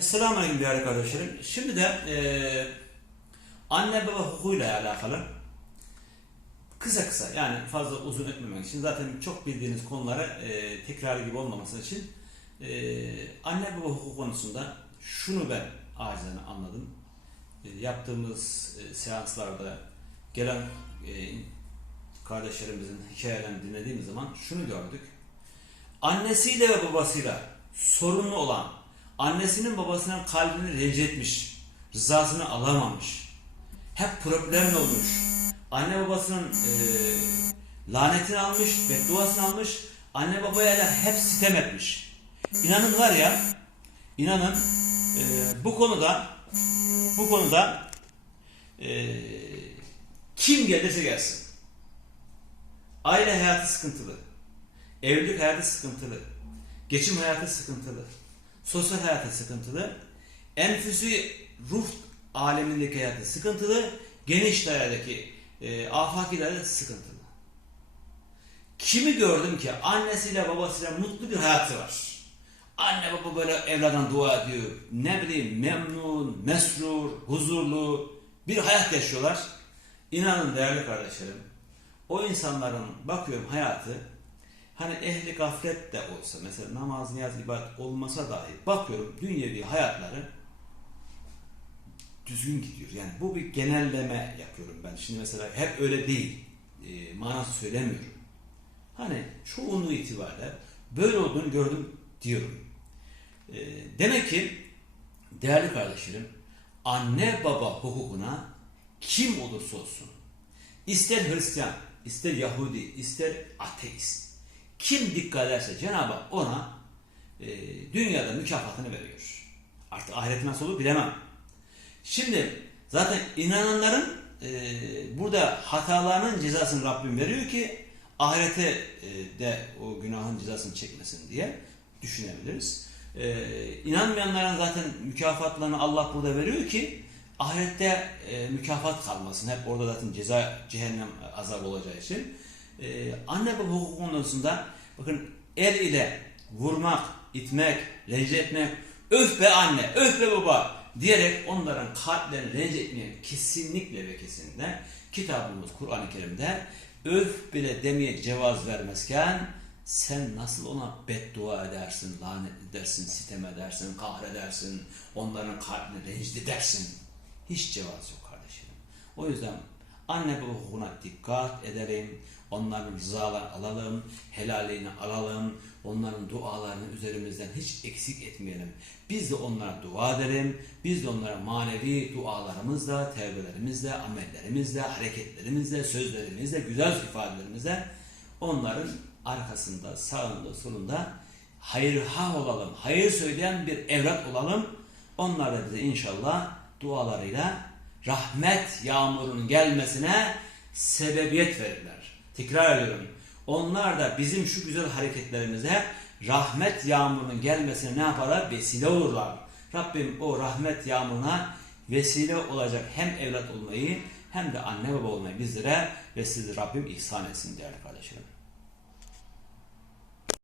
Esselamu Aleyküm değerli kardeşlerim. Şimdi de eee anne baba hukukuyla alakalı kısa kısa yani fazla uzun etmemek için zaten çok bildiğiniz konulara eee tekrar gibi olmaması için eee, anne baba hukuku konusunda şunu ben acizane anladım. E, yaptığımız e, seanslarda gelen e, kardeşlerimizin hikayelerini dinlediğimiz zaman şunu gördük. Annesiyle ve babasıyla sorunlu olan, annesinin babasının kalbini rencide rızasını alamamış, hep problemli olmuş, anne babasının e, lanetini almış, bedduasını almış, anne babaya da hep sitem etmiş. İnanın var ya, inanın e, bu konuda bu konuda e, kim gelirse gelsin. Aile hayatı sıkıntılı, evlilik hayatı sıkıntılı, geçim hayatı sıkıntılı, sosyal hayatı sıkıntılı, enfüsi ruh alemindeki hayatı sıkıntılı, geniş dairedeki e, afaki dairede sıkıntılı. Kimi gördüm ki annesiyle babasıyla mutlu bir hayatı var. Anne baba böyle evladan dua ediyor. Ne bileyim memnun, mesrur, huzurlu bir hayat yaşıyorlar. İnanın değerli kardeşlerim, o insanların bakıyorum hayatı hani ehli gaflet de olsa mesela namaz, niyaz, ibadet olmasa dahi bakıyorum dünyevi hayatları düzgün gidiyor. Yani bu bir genelleme yapıyorum ben. Şimdi mesela hep öyle değil. E, manası söylemiyorum. Hani çoğunluğu itibariyle böyle olduğunu gördüm diyorum. E, demek ki değerli kardeşlerim anne baba hukukuna kim olursa olsun ister Hristiyan, ister Yahudi, ister ateist kim dikkat ederse Cenab-ı Hak ona e, dünyada mükafatını veriyor. Artık ahiret nasıl olur bilemem. Şimdi zaten inananların e, burada hatalarının cezasını Rabbim veriyor ki ahirete e, de o günahın cezasını çekmesin diye düşünebiliriz. E, inanmayanların zaten mükafatlarını Allah burada veriyor ki ahirette e, mükafat kalmasın. Hep orada zaten ceza, cehennem azabı olacağı için. E, anne baba hukuku konusunda bakın el ile vurmak, itmek, rencide etmek, öf be anne, öf be baba diyerek onların kalplerini rencide etmeye kesinlikle ve kesinlikle kitabımız Kur'an-ı Kerim'de öf bile demeye cevaz vermezken sen nasıl ona beddua edersin, lanet edersin, sitem edersin, kahredersin, onların kalbini rencide edersin. Hiç cevaz yok kardeşlerim. O yüzden anne hukukuna dikkat edelim. Onların rızalarını alalım, helalliğini alalım. Onların dualarını üzerimizden hiç eksik etmeyelim. Biz de onlara dua edelim. Biz de onlara manevi dualarımızla, tevbelerimizle, amellerimizle, hareketlerimizle, sözlerimizle, güzel ifadelerimizle onların arkasında, sağında, solunda hayırha olalım. Hayır söyleyen bir evlat olalım. Onlar da bize inşallah dualarıyla rahmet yağmurunun gelmesine sebebiyet verirler. Tekrar ediyorum. Onlar da bizim şu güzel hareketlerimize rahmet yağmurunun gelmesine ne yaparlar? Vesile olurlar. Rabbim o rahmet yağmuruna vesile olacak hem evlat olmayı hem de anne baba olmayı bizlere ve sizi Rabbim ihsan etsin değerli kardeşlerim.